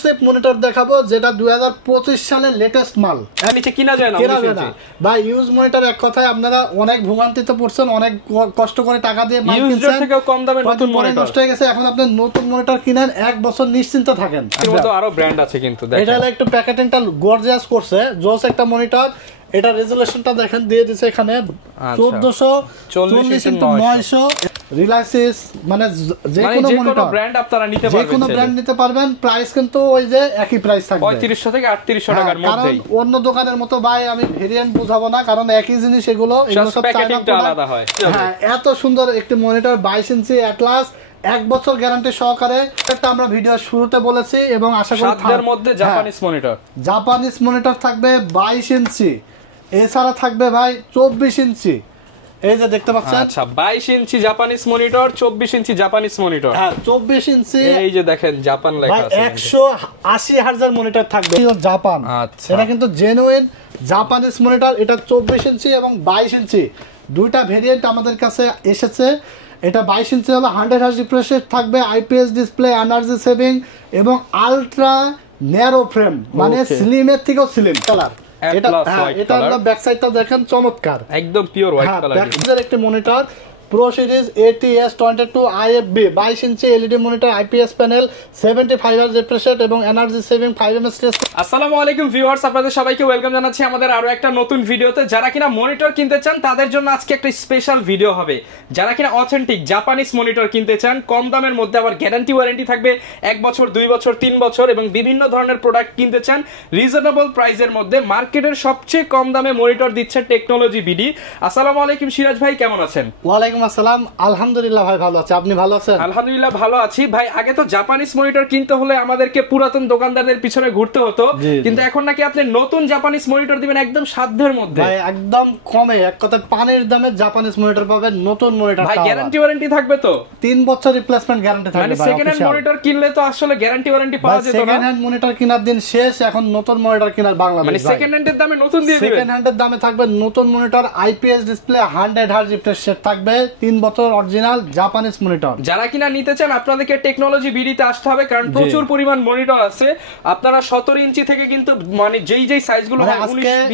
Exclusive monitor দেখাবো যেটা 2025 সালের লেটেস্ট মাল। নিচে কিনা যায় না ভাই, ইউজ মনিটর এক কথায় আপনারা অনেক ভোগান্তিতে পড়ছেন, অনেক কষ্ট করে টাকা দিয়ে মাল কিনছেন, থেকে কম দামে নতুন মনিটর নষ্ট হয়ে গেছে। এখন আপনি নতুন মনিটর কিনেন, 1 বছর নিশ্চিন্ত থাকেন। এর মধ্যে আরো ব্র্যান্ড আছে কিন্তু দেখেন, এটা একটু প্যাকেটিংটা গর্জিয়াস করছে, জোস একটা মনিটর। এটা রেজোলিউশনটা দেখেন দিয়ে দিছে এখানে 1440x900 রিলায়েন্স, মানে যে কোনো মনিটর ব্র্যান্ড আপনারা নিতে পারবেন, যে কোনো ব্র্যান্ড নিতে পারবেন। প্রাইস কিন্তু ওই যে একই প্রাইস থাকবে 3500 থেকে 3800 টাকার মধ্যেই। কারণ অন্য দোকানের মতো ভাই আমি ভেরিয়েন্ট বুঝাবো না, কারণ একই জিনিস এগুলো সব প্যাকেটিংটা আলাদা হয়। হ্যাঁ, এত সুন্দর একটি মনিটর 22 ইঞ্চি অ্যাটলাস, 1 বছর গ্যারান্টি সহকারে। এটা আমরা ভিডিও শুরুতে বলেছি এবং আশা করি সাধ্যের মধ্যে জাপানিজ মনিটর থাকবে 22 ইঞ্চি, এছাড়া থাকবে ভাই 24 ইঞ্চি। এই যে দেখতে পাচ্ছেন, আচ্ছা 22 ইঞ্চি জাপানিজ মনিটর, 24 ইঞ্চি জাপানিজ মনিটর। হ্যাঁ 24 ইঞ্চি, এই যে দেখেন জাপান লেখা আছে। 180 হার্জের মনিটর থাকবে জাপান। আচ্ছা, এটা কিন্তু জেনুইন জাপানিজ মনিটর। এটা 24 ইঞ্চি এবং 22 ইঞ্চি দুইটা ভেরিয়েন্ট আমাদের কাছে এসেছে। এটা 22 ইঞ্চি হলো 100 হার্জ রিফ্রেশ রেট থাকবে, আইপিএস ডিসপ্লে, এনার্জি সেভিং এবং আলট্রা ন্যারো ফ্রেম, মানে স্লিমের থেকেও স্লিম কালার। এটা হলো ব্যাক সাইডটা দেখেন, চমৎকার একদম পিওর হোয়াইট কালার। ব্যাক একটি monitor pro series ATS22 IFB 22 inch LED monitor, IPS panel, 75 hertz refresh rate এবং এনার্জি সেভিং 5 mAh। আসসালামু আলাইকুম ভিউয়ার্স, আপনাদের সবাইকে ওয়েলকাম জানাচ্ছি আমাদের আরো একটা নতুন ভিডিওতে। যারা কিনা মনিটর কিনতে চান তাদের জন্য আজকে একটা স্পেশাল ভিডিও হবে। যারা কিনা অথেন্টিক জাপানিজ মনিটর কিনতে চান, কম দামের মধ্যে আবার গ্যারান্টি ওয়ারেন্টি থাকবে 1 বছর, 2 বছর, 3 বছর এবং বিভিন্ন ধরনের প্রোডাক্ট কিনতে চান রিজনেবল প্রাইসের মধ্যে, মার্কেটের সবচেয়ে কম দামে মনিটর দিচ্ছে টেকনোলজি বিডি। আসসালামু আলাইকুম সিরাজ ভাই, কেমন আছেন? ওয়ালাইকুম আসসালাম, আলহামদুলিল্লাহ ভাই ভালো আছি, আপনি ভালো আছেন? আলহামদুলিল্লাহ ভালো আছি ভাই। আগে তো জাপানিজ মনিটর কিনতে হলে আমাদেরকে পুরাতন দোকানদারদের পিছনে ঘুরতে হতো, কিন্তু এখন নাকি আপনি নতুন জাপানিজ মনিটর দিবেন একদম সাধ্যের মধ্যে ভাই, একদম কমে, এক কথায় পানির দামে জাপানিজ মনিটর পাবেন। নতুন মনিটর ভাই, গ্যারান্টি ওয়ারেন্টি থাকবে তো? 3 বছর রিপ্লেসমেন্ট গ্যারান্টি থাকবে। মানে সেকেন্ড হ্যান্ড মনিটর কিনলে তো আসলে গ্যারান্টি ওয়ারেন্টি পাওয়া যেত না। সেকেন্ড হ্যান্ড মনিটর কেনার দিন শেষ, এখন নতুন মনিটর কেনার বাংলাদেশ। মানে সেকেন্ড হ্যান্ডের দামে নতুন দিয়ে দিবেন। সেকেন্ড হ্যান্ডের দামে থাকবে নতুন monitor, IPS display, 100 hertz refresh rate থাকবে, 3 বছর অরিজিনাল জাপানিজ মনিটর। যারা কিনা নিতে চান আপনাদেরকে টেকনোলজি বিডিতে আসতে হবে, কারণ প্রচুর পরিমাণ মনিটর আছে। আপনারা 17 ইঞ্চি থেকে কিন্তু মানে যেই সাইজগুলো হয়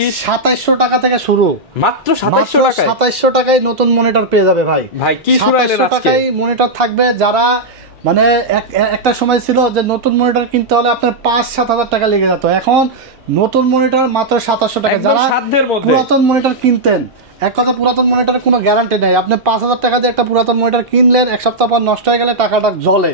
2700 টাকা থেকে শুরু, মাত্র 2700 টাকায় নতুন মনিটর পেয়ে যাবে ভাই। ভাই কি শুনাইলেন আজকে? 2700 টাকায় মনিটর থাকবে। যারা মানে একটা সময় ছিল যে নতুন মনিটর কিনতে হলে আপনার 5-7 হাজার টাকা লেগে যেত, এখন নতুন মনিটর মাত্র 2700 টাকা। যারা পুরাতন মনিটর কিনতেন, এক কথা পুরাতন মনিটরের কোনো গ্যারান্টি নেই। আপনি 5000 টাকা দিয়ে একটা পুরাতন মনিটর কিনলেন, 1 সপ্তাহ পর নষ্ট হয়ে গেলে টাকাটা জলে।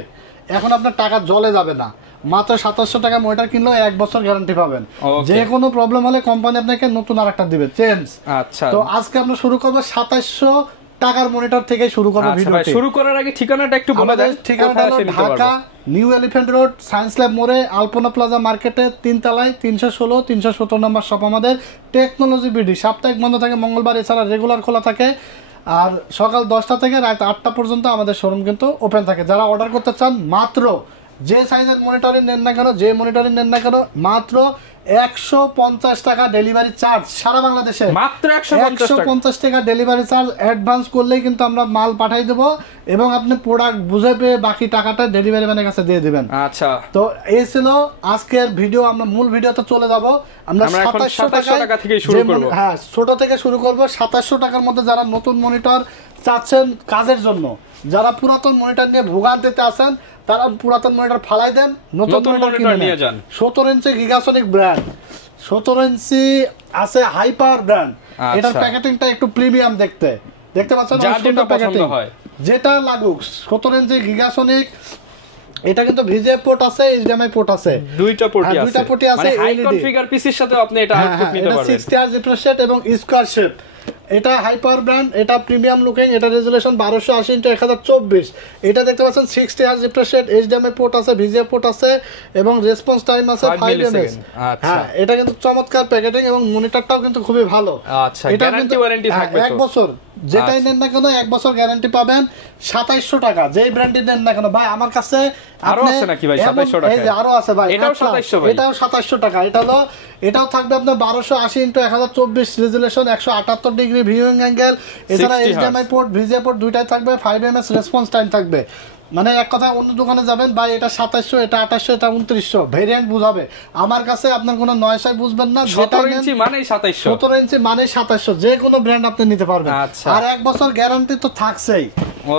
এখন আপনার টাকা জলে যাবে না, মাত্র 2700 টাকা মনিটর কিনলেও 1 বছর গ্যারান্টি পাবেন। যে কোনো প্রবলেম হলে কোম্পানি আপনাকে নতুন আরেকটা দিবে, চেঞ্জ। আচ্ছা, তো আজকে আমরা শুরু করব 2700 টাকার মনিটর থেকে শুরু করব ভিডিওটি। শুরু করার আগে ঠিকানাটা একটু বলে দেন। ঠিকানাটা হলো Dhaka new elephant road, science lab মোড়ে, আলপনা প্লাজা মার্কেটে 3 তলায় 316-317 নম্বর শপ আমাদের টেকনোলজি বিডি। সাপ্তাহিক বন্ধ থাকে মঙ্গলবার, এছাড়া রেগুলার খোলা থাকে। আর সকাল 10টা থেকে রাত 8টা পর্যন্ত আমাদের শোরুম কিন্তু ওপেন থাকে। যারা অর্ডার করতে চান, মাত্র যে সাইজের মনিটরই নেন না কেন, যে মনিটরই নেন না কেন, মাত্র 150 টাকা ডেলিভারি চার্জ সারা বাংলাদেশে। মাত্র 150 টাকা ডেলিভারি চার্জ অ্যাডভান্স করলেই কিন্তু আমরা মাল পাঠাই দেবো এবং আপনি প্রোডাক্ট বুঝে পেয়ে বাকি টাকাটা ডেলিভারি ম্যানের কাছে দিয়ে দিবেন। আচ্ছা, তো এই ছিল আজকের ভিডিও। আমরা মূল ভিডিওতে চলে যাব। আমরা 2700 টাকা থেকে শুরু করব। হ্যাঁ, ছোট থেকে শুরু করব। 2700 টাকার মধ্যে যারা নতুন মনিটর চাচ্ছেন কাজের জন্য, যারা পুরাতন মনিটর নিয়ে ভোগান্তিতে আছেন, তারা পুরাতন মনিটর ফালাই দেন, নতুন মনিটর কিনে নিয়ে যান। 17 ইঞ্চি গিগাসনিক ব্র্যান্ড, 17 ইঞ্চি আছে হাই পাওয়ার ব্র্যান্ড। এটার প্যাকেটিংটা একটু প্রিমিয়াম দেখতে পাচ্ছেন, যেটা লাগুক। 17 ইঞ্চি গিগাসনিক, এটা কিন্তু ভিজিএ পোর্ট আছে, এইচডিএমআই পোর্ট আছে, দুইটা পোর্টই আছে। হাই কনফিগার পিসির সাথে আপনি এটা আউটপুট নিতে পারবেন। 60 হার্জ রিফ্রেশ রেট এবং স্কয়ার শেপ। এটা হাই পাওয়ার ব্র্যান্ড, এটা প্রিমিয়াম লুকিং, এটা রেজোলিউশন 1280x1024। এটা দেখতে পাচ্ছেন 60 hertz refresh rate, HDMI port আছে, ভিজিএ পোর্ট আছে এবং রেসপন্স টাইম আছে 5 mAh। হ্যাঁ, এটা কিন্তু চমৎকার প্যাকেজিং এবং মনিটরটাও কিন্তু খুবই ভালো। আচ্ছা, গ্যারান্টি ওয়ারেন্টি থাকবে 1 বছর। যেটাই নেন না কেন 1 বছর গ্যারান্টি পাবেন। 2700 টাকা যেই ব্র্যান্ডের নেন না কেন ভাই, আমার কাছে আরো আছে নাকি ভাই? 2700 টাকা। এই যে আরো আছে ভাই, এটাও 2700 ভাই। এটাও 2700 টাকা। এটাও থাকবে আপনার 1280x1024 resolution, 178 degree viewing angle, এছাড়া এইচডিএমআই পোর্ট, ভিজিএ পোর্ট দুইটাই থাকবে, 5 mAh রেসপন্স টাইম থাকবে। মানে এক কথা অন্য দোকানে যাবেন ভাই এটা 2700, এটা 2800, এটা 2900 ভেরিয়েন্ট বুঝাবে। আমার কাছে আপনার কোনো 900 বুঝবেন না, 17 ইঞ্চি মানে 2700, 17 ইঞ্চি মানে 2700, যে কোনো ব্র্যান্ড আপনি নিতে পারবেন। আর 1 বছর গ্যারান্টি তো থাকছেই।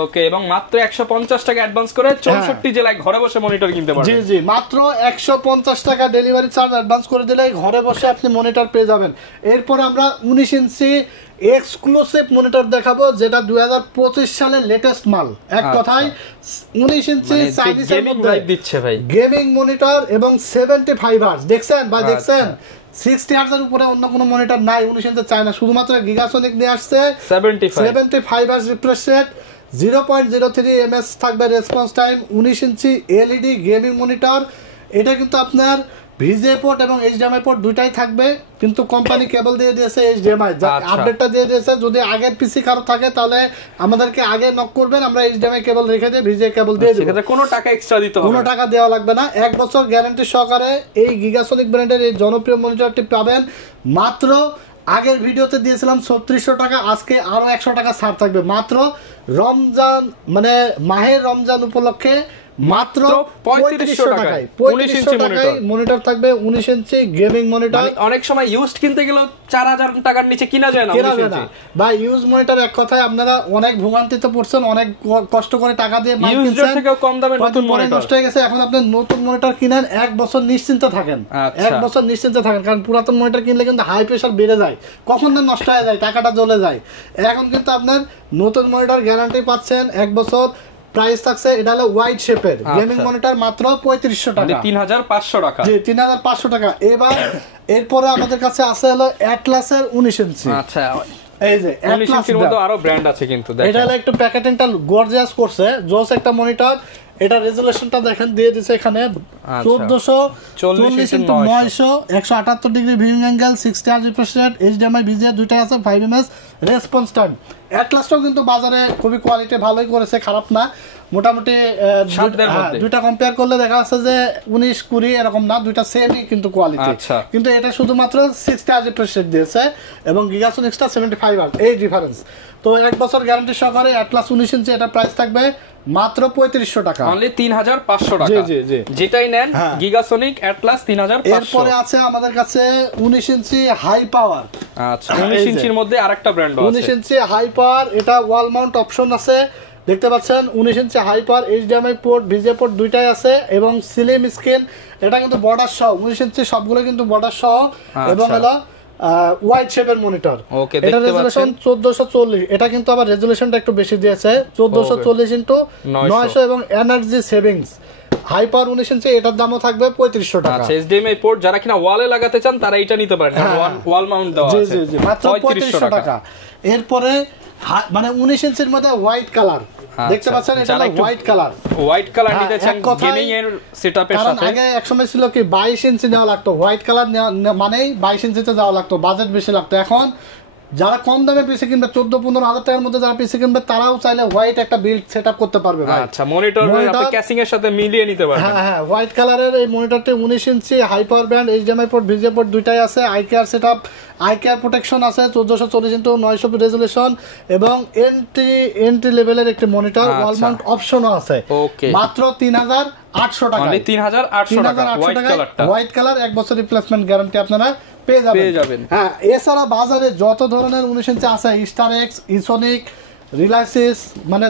ওকে, এবং মাত্র 150 টাকা অ্যাডভান্স করে 64 জেলায় ঘরে বসে মনিটর কিনতে পারবেন। জি জি, মাত্র 150 টাকা ডেলিভারি চার্জ অ্যাডভান্স করে দিলে ঘরে বসে আপনি মনিটর পেয়ে যাবেন। এরপর আমরা 19 ইঞ্চি এক্সক্লুসিভ মনিটর দেখাবো, যেটা 2025 সালের লেটেস্ট মাল। এক কথায় 19 ইঞ্চি চাইনিজের মধ্যে দিচ্ছে ভাই গেমিং মনিটর এবং 75 হার্জ। দেখছেন ভাই, দেখছেন 60 হার্জের উপরে অন্য কোনো মনিটর নাই 19 ইঞ্চি চায়না, শুধুমাত্র গিগাসনিক নিয়ে আসছে 75 হার্জ রিফ্রেশ রেট, 0.03 ms থাকবে response time, 19 inch LED gaming monitor. এটা কিন্তু আপনার ভিজিএ পোর্ট এবং এইচডিএমআই পোর্ট দুটাই থাকবে, কিন্তু কোম্পানি কেবল দিয়ে দিয়েছে এইচডিএমআই, আপডেটটা দিয়ে দিয়েছে। যদি আগের পিসি কারো থাকে তাহলে আমাদেরকে আগে নক করবেন, আমরা এইচডিএমআই কেবল রেখে দিয়ে ভিজিএ কেবল দিয়ে দেব, কোনো টাকা এক্সট্রা দিতে হবে, কোনো টাকা দেওয়া লাগবে না। 1 বছর গ্যারান্টি সহকারে এই গিগাসনিক ব্র্যান্ডের এই জনপ্রিয় মনিটরটি পাবেন মাত্র, আগের ভিডিওতে দিয়েছিলাম 3600 টাকা, আজকে আরো 100 টাকা ছাড় থাকবে মাত্র রমজান, মানে মাহের রমজান উপলক্ষে মাত্র 3500 টাকায় 3500 টাকায় মনিটর থাকবে 19 ইঞ্চি গেমিং মনিটর। অনেক সময় ইউজড কিনতে গেলে 4000 টাকার নিচে কিনা যায় না ভাই। ইউজ মনিটর এক কথায় আপনারা অনেক ভোগান্তিতে পড়ছেন, অনেক কষ্ট করে টাকা দিয়ে ইউজড থেকে কম দামে নতুন মনিটর নষ্ট হয়ে গেছে। এখন আপনি নতুন মনিটর কিনেন, 1 বছর নিশ্চিন্তে থাকেন, 1 বছর নিশ্চিন্তে থাকেন, কারণ পুরাতন মনিটর কিনলে কিন্তু হাই প্রেসার বেড়ে যায়, কখন না নষ্ট হয়ে যায়, টাকাটা জ্বলে যায়। এখন কিন্তু আপনার নতুন মনিটর গ্যারান্টি পাচ্ছেন 1 বছর। প্রাইস থাকছে, এটা হলো ওয়াইড শেপের গেমিং মনিটর মাত্র 3500 টাকা, 3500 টাকা। জি 3500 টাকা। এবার এরপরে আমাদের কাছে আছে হলো অ্যাটলাসের 19 ইঞ্চি। আচ্ছা, এই যে 19 ইঞ্চির মধ্যে আরো ব্র্যান্ড আছে কিন্তু দেখেন, এটা হলো একটু প্যাকেটিংটা গর্জিয়াস করছে, জোস একটা মনিটর। এটা রেজোলিউশনটা দেখেন দিয়ে দিয়েছে এখানে 1440x900, 178 degree viewing angle, 60 hertz refresh rate, HDMI VGA দুইটাই আছে, 5 ms রেসপন্স টাইম। অ্যাটলাসটাও কিন্তু বাজারে খুবই কোয়ালিটি ভালোই করেছে, খারাপ না, মোটামুটি দুইটা কম্পেয়ার করলে দেখা যাচ্ছে যে 19-20 এরকম না, দুইটা সেমই কিন্তু কোয়ালিটি। কিন্তু এটা শুধুমাত্র 60 হার্জ রিফ্রেশ রেট দিয়েছে এবং গিগাসনিক্সটা 75 হার্জ, এই ডিফারেন্স। তো 1 বছর গ্যারান্টি সহকারে অ্যাটলাস 19 ইঞ্চি, এটা প্রাইস থাকবে মাত্র 3500 টাকা, অনলি 3500 টাকা। জি জি, যেটাই নেন গিগাসনিক অ্যাটলাস 3500। এরপরে আছে আমাদের কাছে 19 ইঞ্চি হাই পাওয়ার। আচ্ছা, 19 ইঞ্চির মধ্যে আরেকটা ব্র্যান্ড আছে 19 ইঞ্চি হাই পাওয়ার, এটা ওয়াল মাউন্ট অপশন আছে, দেখতে পাচ্ছেন 19 inch high power, HDMI port VGA port দুইটাই আছে এবং স্লিম স্ক্রিন। এটা কিন্তু বর্ডার সহ, 19 ইঞ্চি সবগুলো কিন্তু বর্ডার সহ এবং হলো ওয়াইড শেপের মনিটর। এটা রেজোলিউশন 1440, এটা কিন্তু আবার রেজোলিউশনটা একটু বেশি দিয়েছে, 1440x900 এবং এনার্জি সেভিংস। হাই পাওয়ার 19 ইঞ্চি, এটার দামও থাকবে 3500 টাকা। আচ্ছা, এইচডিএমআই পোর্ট যারা কিনা ওয়ালে লাগাতে চান তারা এটা নিতে পারেন, ওয়াল মাউন্ট দেওয়া আছে। জি জি, মাত্র 3500 টাকা। এরপরে মানে 19 ইঞ্চির মধ্যে হোয়াইট কালার, দেখতে পাচ্ছেন এটা হলো হোয়াইট কালার। হোয়াইট কালার নিতে চান গেমিং এর সেটআপের সাথে, কারণ আগে এক সময় ছিল কি 22 ইঞ্চি নেওয়া লাগতো, হোয়াইট কালার মানেই 22 ইঞ্চিতে যাওয়া লাগতো, বাজেট বেশি লাগতো। এখন যারা কম দামে পিসি কিনবে 14-15 হাজার টাকার মধ্যে যারা পিসি কিনবে তারাও চাইলে হোয়াইট একটা বিল্ড সেটআপ করতে পারবে ভাই। আচ্ছা, মনিটর আপনি ক্যাসিং এর সাথে মিলিয়ে নিতে পারবেন। হ্যাঁ হ্যাঁ, হোয়াইট কালারের এই মনিটরটি 19 inch high power brand, HDMI port VGA port দুইটাই আছে, eye care setup, eye care protection আছে, 1440x900 রেজোলিউশন এবং এন্ট্রি লেভেলের একটি মনিটর, ওয়াল মাউন্ট অপশনও আছে। মাত্র 3800 টাকা, 3800 টাকা হোয়াইট কালার, 1 বছর রিপ্লেসমেন্ট গ্যারান্টি আপনারা পেয়ে যাবেন। হ্যাঁ, এছাড়া বাজারে যত ধরনের 19 ইঞ্চি আছে, স্টার এক্স, ইসোনিক, রিলায়েন্স, মানে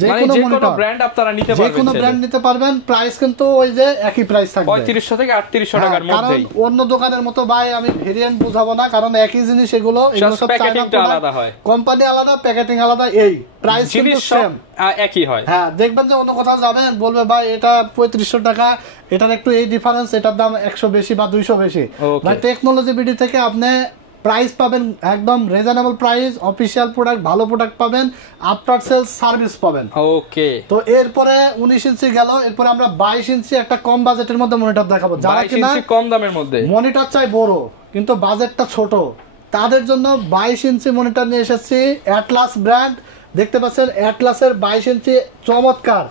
যে কোনো ব্র্যান্ড আপনারা নিতে পারবেন, যে কোনো ব্র্যান্ড নিতে পারবেন। প্রাইস কিন্তু ওই যে একই প্রাইস থাকবে, 3500 থেকে 3800 টাকার মধ্যেই। কারণ অন্য দোকানের মতো ভাই আমি ভেরিয়েন্ট বুঝাবো না, কারণ একই জিনিস, এগুলো সব প্যাকেটিংটা আলাদা হয়, কোম্পানি আলাদা, প্যাকেটিং আলাদা, এই প্রাইস কিন্তু সেম একই হয়। হ্যাঁ, দেখবেন যে অন্য কোথাও যাবেন বলবে ভাই এটা 3500 টাকা, এটার একটু এই ডিফারেন্স, এটার দাম 100 বেশি বা 200 বেশি। ভাই টেকনোলজি বিডি থেকে আপনি প্রাইস পাবেন একদম রিজনেবল প্রাইস, অফিশিয়াল প্রোডাক্ট, ভালো প্রোডাক্ট পাবেন, আফটার সেলস সার্ভিস পাবেন। ওকে, তো এরপরে 19 ইঞ্চি গেল, এরপরে আমরা 22 ইঞ্চি একটা কম বাজেটের মধ্যে মনিটর দেখাবো। যারা কিনা কম দামের মধ্যে মনিটর চাই বড় কিন্তু বাজেটটা ছোট, তাদের জন্য 22 ইঞ্চি মনিটর নিয়ে এসেছি, অ্যাটলাস ব্র্যান্ড। দেখতে পাচ্ছেন অ্যাটলাসের 22 ইঞ্চি, চমৎকার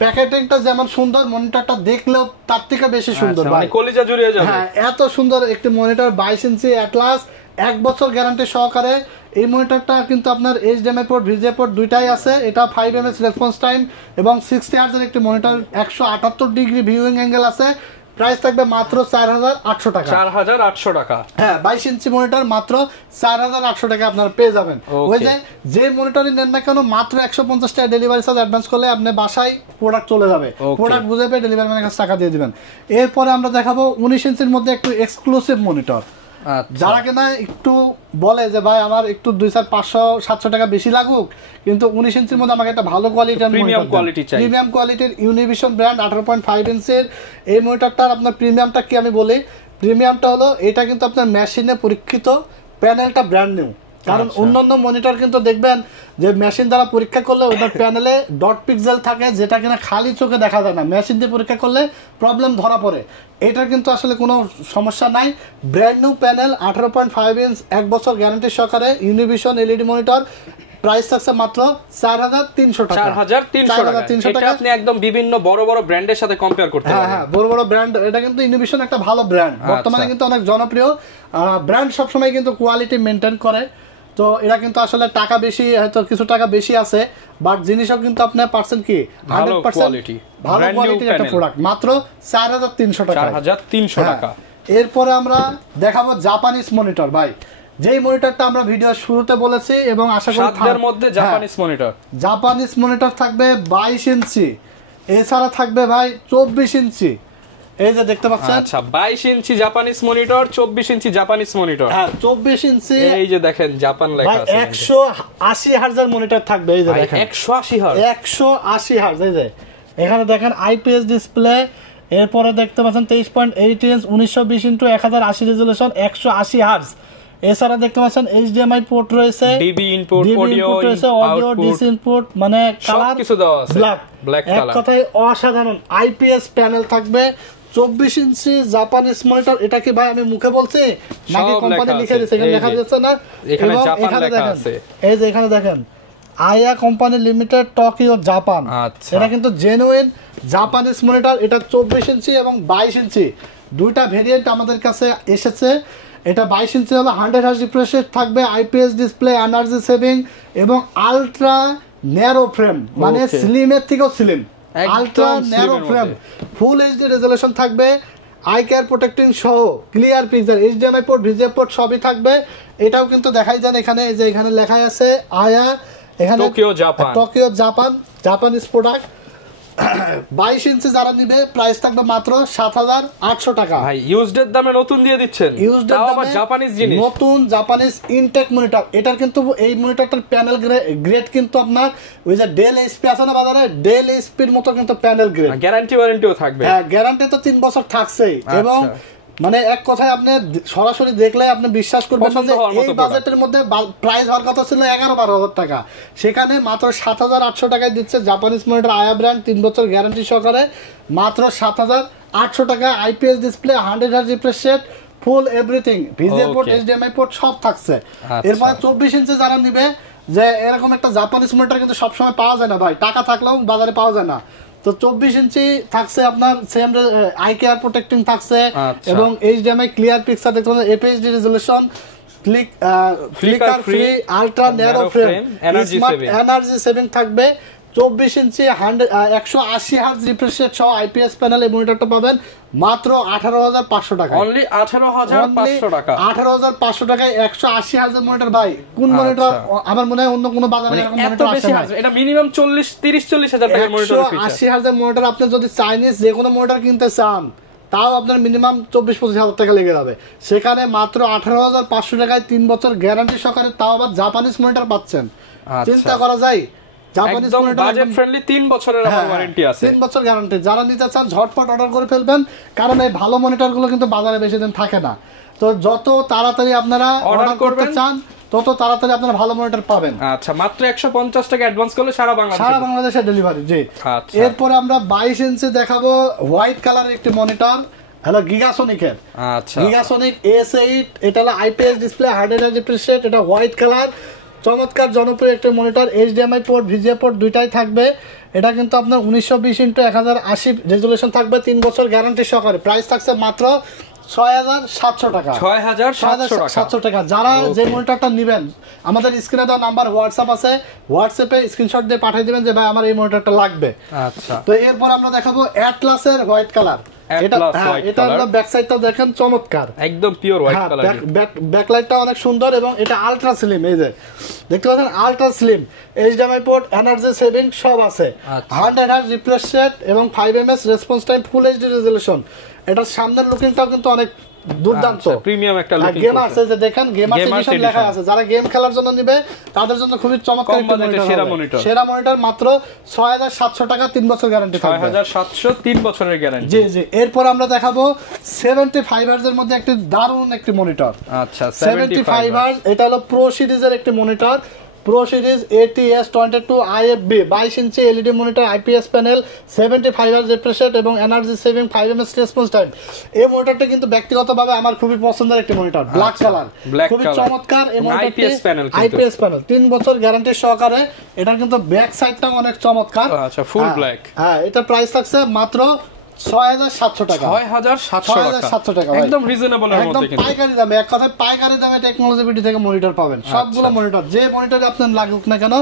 প্যাকেটিংটা যেমন সুন্দর, মনিটরটা দেখলেও তার থেকে বেশি সুন্দর ভাই, কলিজা জুড়িয়ে যাবে। হ্যাঁ, এত সুন্দর একটি মনিটর 22 ইঞ্চি অ্যাটলাস, 1 বছর গ্যারান্টি সহকারে। এই মনিটরটা কিন্তু আপনার HDMI পোর্ট VGA পোর্ট দুইটাই আছে। এটা 5 ms রেসপন্স টাইম এবং 60 Hz এর একটি মনিটর, 178 ডিগ্রি ভিউইং অ্যাঙ্গেল আছে। প্রাইস থাকবে মাত্র 4800 টাকা। 4800 টাকা। হ্যাঁ 22 ইঞ্চি মনিটর মাত্র 4800 টাকা আপনারা পেয়ে যাবেন। ওই যে মনিটরই নেন না কেন মাত্র 150 টাকা ডেলিভারি চার্জ অ্যাডভান্স করলে আপনি বাসায় প্রোডাক্ট চলে যাবে। প্রোডাক্ট বুঝে পেয়ে ডেলিভারি ম্যানের কাছে টাকা দিয়ে দিবেন। এরপরে আমরা দেখাবো 19 ইঞ্চির মধ্যে একটু এক্সক্লুসিভ মনিটর। যারা কিনা একটু বলে যে ভাই আমার একটু 200-500-700 টাকা বেশি লাগুক, কিন্তু 19 ইঞ্চির মধ্যে আমাকে একটা ভালো কোয়ালিটির প্রিমিয়াম কোয়ালিটির ইউনিভিশন ব্র্যান্ড 18.5 ইঞ্চের এই মনিটরটার আপনার প্রিমিয়ামটা কি আমি বলি। প্রিমিয়ামটা হলো এটা কিন্তু আপনার মেশিনে পরীক্ষিত, প্যানেলটা ব্র্যান্ড নিউ। কারণ অন্যান্য মনিটর কিন্তু দেখবেন যে মেশিন দ্বারা পরীক্ষা করলে ওটার প্যানেলে ডট পিক্সেল থাকে, যেটা কিনা খালি চোখে দেখা যায় না, মেশিন দিয়ে পরীক্ষা করলে প্রবলেম ধরা পড়ে। এটার কিন্তু আসলে কোনো সমস্যা নাই। ব্র্যান্ড নিউ প্যানেল 18.5 ইঞ্চ 1 বছর গ্যারান্টি সহকারে ইউনিভিশন এলইডি মনিটর। প্রাইস থাকছে মাত্র 4300 টাকা। 4300 টাকা। আপনি একদম বিভিন্ন বড় বড় ব্র্যান্ডের সাথে কম্পেয়ার করতে পারবেন। হ্যাঁ বড় বড় ব্র্যান্ড, এটা কিন্তু ইনোভেশন একটা ভালো ব্র্যান্ড, বর্তমানে কিন্তু অনেক জনপ্রিয় ব্র্যান্ড। সবসময় কিন্তু কোয়ালিটি মেনটেন করে। তো এটা কিন্তু আসলে টাকা বেশি, হয়তো কিছু টাকা বেশি আছে, বাট জিনিসও কিন্তু আপনার পার্সেন্ট কি 100% ভালো কোয়ালিটির একটা প্রোডাক্ট, মাত্র 4300 টাকা। 4300 টাকা। এরপরে আমরা দেখাবো জাপানিজ মনিটর। ভাই যেই মনিটরটা আমরা ভিডিও শুরুতে বলেছি এবং আশা করি তার মধ্যে জাপানিজ মনিটর থাকবে 22 ইঞ্চি, এছাড়া থাকবে ভাই 24 ইঞ্চি। এই যে দেখতে পাচ্ছেন, আচ্ছা 22 ইঞ্চি জাপানিজ মনিটর, 24 ইঞ্চি জাপানিজ মনিটর। হ্যাঁ 24 ইঞ্চি, এই যে দেখেন জাপান লেখা আছে। 180 হার্জ এর মনিটর থাকবে। এই যে দেখেন 180 হার্জ, 180 হার্জ। এই যে এখানে দেখেন আইপিএস ডিসপ্লে। এরপরে দেখতে পাচ্ছেন 23.8 ইঞ্চ 1920x1080 রেজোলিউশন, 180 হার্জ। এছাড়া দেখতে পাচ্ছেন HDMI পোর্ট রয়েছে, DB input, audio DC input, মানে কালার কিছু দেওয়া আছে, ব্ল্যাক কালার। এক কথায় অসাধারণ আইপিএস প্যানেল থাকবে। 24 ইঞ্চি জাপানিজ মনিটর। এটা কি ভাই আমি মুখে বলছি নাকি কোম্পানি লিখে দিয়েছে? এখানে লেখা যাচ্ছে না, এখানে জাপান লেখা আছে। এই যে এখানে দেখেন আয়া কোম্পানি লিমিটেড, টোকিও, জাপান। এটা কিন্তু জেনুইন জাপানিজ মনিটর। এটা 24 ইঞ্চি এবং 22 ইঞ্চি দুইটা ভেরিয়েন্ট আমাদের কাছে এসেছে। এটা 22 ইঞ্চি হলো 100 হার্জ রিফ্রেশ রেট থাকবে, আইপিএস ডিসপ্লে, এনার্জি সেভিং এবং আলট্রা ন্যারো ফ্রেম, মানে স্লিমের থেকেও slim, ultra narrow frame, full HD resolution থাকবে, আই কেয়ার প্রোটেক্টিং সহ clear picture, HDMI port, VGA port সবই থাকবে। এটাও কিন্তু দেখাই যান এখানে, এই যে এখানে লেখা আছে আয়া, এখানে টোকিও জাপান, জাপানিজ প্রোডাক্ট। 22 ইঞ্চি যারা নিবে প্রাইস থাকবে মাত্র 7800 টাকা। ভাই ইউজড এর দামে নতুন দিয়ে দিচ্ছেন, তাও আবার জাপানিজ জিনিস, নতুন জাপানিজ ইনটেক মনিটর। এটার কিন্তু এই মনিটরটার প্যানেল গ্রেড কিন্তু আপনার ওই যে ডেল এইচপি আছে না বাজারে, ডেল এইচপির মতো কিন্তু প্যানেল গ্রেড। গ্যারান্টি ওয়ারেন্টিও থাকবে। হ্যাঁ গ্যারান্টি তো 3 বছর থাকছেই। এবং মানে এক কথায় আপনি সরাসরি দেখলে আপনি বিশ্বাস করবেন না যে এই বাজেটের মধ্যে প্রাইস হওয়ার কথা ছিল 11-12 টাকা, সেখানে মাত্র 7800 টাকায় দিচ্ছে জাপানিজ মনিটর আয়া ব্র্যান্ড, 3 বছর গ্যারান্টি সহকারে, মাত্র 7800 টাকা। IPS display, 100 hertz refresh rate, full everything, VGA port, HDMI port সব থাকছে। এরপরে 24 ইঞ্চি যারা নিবে, যে এরকম একটা জাপানিজ মনিটর কিন্তু সবসময় পাওয়া যায় না ভাই, টাকা থাকলেও বাজারে পাওয়া যায় না। তো 24 ইঞ্চি থাকছে আপনার সেম আই কেয়ার প্রোটেক্টিং থাকছে এবং HDMI ক্লিয়ার পিকচার দেখতে পাচ্ছেন, FHD resolution, flicker free, ultra narrow frame, energy saving থাকবে। 24 ইঞ্চি 180 হার্জ রিফ্রেশ রেট সহ আইপিএস প্যানেল এই মনিটরটা পাবেন মাত্র 18500 টাকা। অনলি 18500 টাকা। 18500 টাকায় 180 হার্জের মনিটর। ভাই কোন মনিটর আমার মনে হয় অন্য কোনো বাজারে এরকম মনিটর আসে না। এটা মিনিমাম 30-40 হাজার টাকার মনিটর। 180 হার্জের মনিটর আপনি যদি চাইনিজ যে কোনো মনিটর কিনতে চান, তাও আপনার মিনিমাম 24-25 হাজার টাকা লেগে যাবে। সেখানে মাত্র 18500 টাকায় 3 বছর গ্যারান্টি সহকারে, তাও আবার জাপানিজ মনিটর পাচ্ছেন। চিন্তা করা যায়, জাপানিজ মনিটর বাজেট ফ্রেন্ডলি, 3 বছরের ওয়ারেন্টি আছে, 3 বছর গ্যারান্টি। যারা নিতে চান ঝটপট অর্ডার করে ফেলবেন, কারণ এই ভালো মনিটরগুলো কিন্তু বাজারে বেশি দিন থাকে না। তো যত তাড়াতাড়ি আপনারা অর্ডার করতে চান তত তাড়াতাড়ি আপনারা ভালো মনিটর পাবেন। আচ্ছা মাত্র 150 টাকা অ্যাডভান্স করলে সারা বাংলাদেশে ডেলিভারি। জি এরপরে আমরা 22 ইঞ্চি দেখাবো, হোয়াইট কালারের একটি মনিটর, হ্যালো গিগাসনিকের। আচ্ছা গিগাসনিক S8, এটা হলো IPS display, 100 hertz refresh rate, এটা হোয়াইট কালার, চমৎকার জনপ্রিয় একটা monitor. HDMI port, VGA port দুইটাই থাকবে। এটা কিন্তু আপনার 1920x1080 রেজোলিউশন থাকবে, 3 বছর গ্যারান্টি সহকারে। প্রাইস থাকছে মাত্র 6700 টাকা। 6700 টাকা। যারা যে মনিটরটা নেবেন আমাদের স্ক্রিনে দেওয়া নাম্বার হোয়াটসঅ্যাপ আছে, হোয়াটসঅ্যাপে স্ক্রিনশট দিয়ে পাঠিয়ে দিবেন যে ভাই আমার এই মনিটরটা লাগবে। আচ্ছা, তো এরপর আমরা দেখাবো অ্যাটলাসের হোয়াইট কালার। এটা হলো ব্যাক সাইডটা দেখেন চমৎকার, একদম পিওর হোয়াইট কালার। ব্যাকলাইটটা অনেক সুন্দর এবং এটা আলট্রা স্লিম। এই যে দেখতে পাচ্ছেন ultra slim, HDMI port, energy saving সব আছে। 100 হার্জ রিফ্রেশ রেট এবং 5ms response time, full HD resolution. এটার সামনের লুকিংটাও কিন্তু অনেক দুর্দান্ত, প্রিমিয়াম একটা লুকিং। গেম আছে যে দেখেন গেমার এডিশন লেখা আছে, যারা গেম খেলার জন্য নেবে তাদের জন্য খুবই চমৎকার একটা মনিটর। সেরা মনিটর মাত্র 6700 টাকা, 3 বছর গ্যারান্টি থাকবে। 6700 3 বছরের গ্যারান্টি। জি জি। এরপর আমরা দেখাবো 75 হার্জ এর মধ্যে একটি দারুণ একটি মনিটর। আচ্ছা, 75 হার্জ, এটা হলো প্রো সিরিজের একটি monitor. Pro series ATS22 IFB 22 inch LED monitor, IPS panel, 75 hertz refresh rate এবং energy saving, 5ms response time. এই মনিটরটা কিন্তু ব্যক্তিগতভাবে আমার খুবই পছন্দের একটি মনিটর, ব্ল্যাক কালার, খুবই চমৎকার। এই মনিটরটি আইপিএস প্যানেল 3 বছর গ্যারান্টি সহকারে। এটার কিন্তু ব্যাক সাইডটাও অনেক চমৎকার। আচ্ছা, ফুল ব্ল্যাক। হ্যাঁ, এটা প্রাইস থাকছে মাত্র 6700 টাকা। 6700 টাকা, একদম রিজনেবল এর মধ্যে, কিন্তু পাইকারি দামে। এক কথায় পাইকারি দামে টেকনোলজি বিডি থেকে মনিটর পাবেন। সবগুলো মনিটর, যে মনিটর আপনার লাগুক না কেন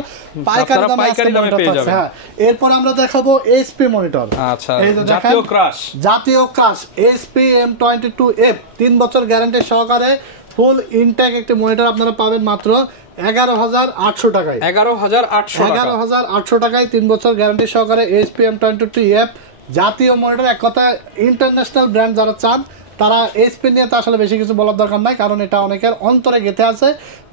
পাইকারি দামে পেয়ে যাবেন। হ্যাঁ, এরপর আমরা দেখাবো এইচপি মনিটর। আচ্ছা, জাতীয় ক্রাশ এইচপি M22F 3 বছর গ্যারান্টি সহকারে ফুল ইনটেক একটি মনিটর আপনারা পাবেন মাত্র 11800 টাকায়। 11800 টাকায় 3 বছর গ্যারান্টি সহকারে এইচপি M22F জাতীয় মনিটর। এক কথা ইন্টারন্যাশনাল ব্র্যান্ড যারা চান তারা এইচপি নিয়ে তো আসলে বেশি কিছু বলার দরকার নাই, কারণ এটা অনেকের অন্তরে গেঁথে আছে।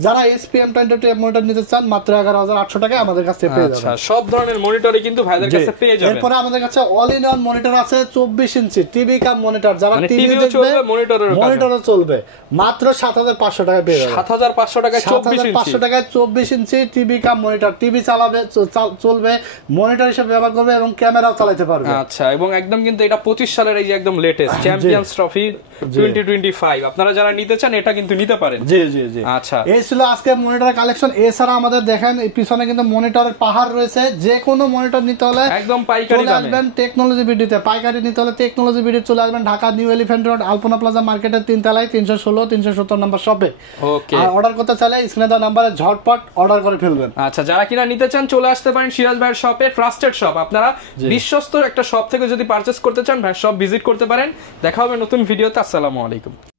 যারা এইচপি M22F মনিটর নিতে চান মাত্র 11800 টাকায় আমাদের কাছে পেয়ে যাবেন। আচ্ছা, সব ধরনের মনিটরই কিন্তু ভাইদের কাছে পেয়ে যাবেন। এরপর আমাদের কাছে অল ইন ওয়ান মনিটর আছে, 24 ইঞ্চি টিভি কাম মনিটর। যারা টিভি দেখবে মনিটরও চলবে, মাত্র 7500 টাকায় পেয়ে যাবেন। 7500 টাকায় 7500 টাকায় 24 ইঞ্চি টিভি কাম মনিটর। টিভি চালাবে, চলবে, মনিটর হিসেবে ব্যবহার করবে এবং ক্যামেরাও চালাতে পারবে। আচ্ছা, এবং একদম কিন্তু এটা 25 সালের এই যে একদম লেটেস্ট চ্যাম্পিয়ন্স ট্রফি 2025। আপনারা যারা নিতে চান এটা কিন্তু নিতে পারেন। জি জি জি। আচ্ছা, এই ছিল আজকে মনিটরের কালেকশন। এছাড়া আমাদের দেখেন এই পিছনে কিন্তু মনিটরের পাহাড় রয়েছে। যে কোনো মনিটর নিতে হলে একদম পাইকারি দামে আসবেন টেকনোলজি বিডিতে। পাইকারি নিতে হলে টেকনোলজি বিডি চলে আসবেন, ঢাকা নিউ এলিফ্যান্ট রোড আলপনা প্লাজা মার্কেটের 3 তলায় 316 370 নম্বর শপে। ওকে, আর অর্ডার করতে চাইলে স্ক্রিনে দেওয়া নম্বরে ঝটপট অর্ডার করে ফেলবেন। আচ্ছা, যারা কিনা নিতে চান চলে আসতে পারেন সিরাজ ভাইয়ের শপে। ট্রাস্টেড শপ, আপনারা বিশ্বস্ত একটা শপ থেকে যদি পারচেজ করতে চান ভাইয়ের শপ ভিজিট করতে পারেন। দেখা হবে নতুন ভিডিওতে। আসসালামু আলাইকুম।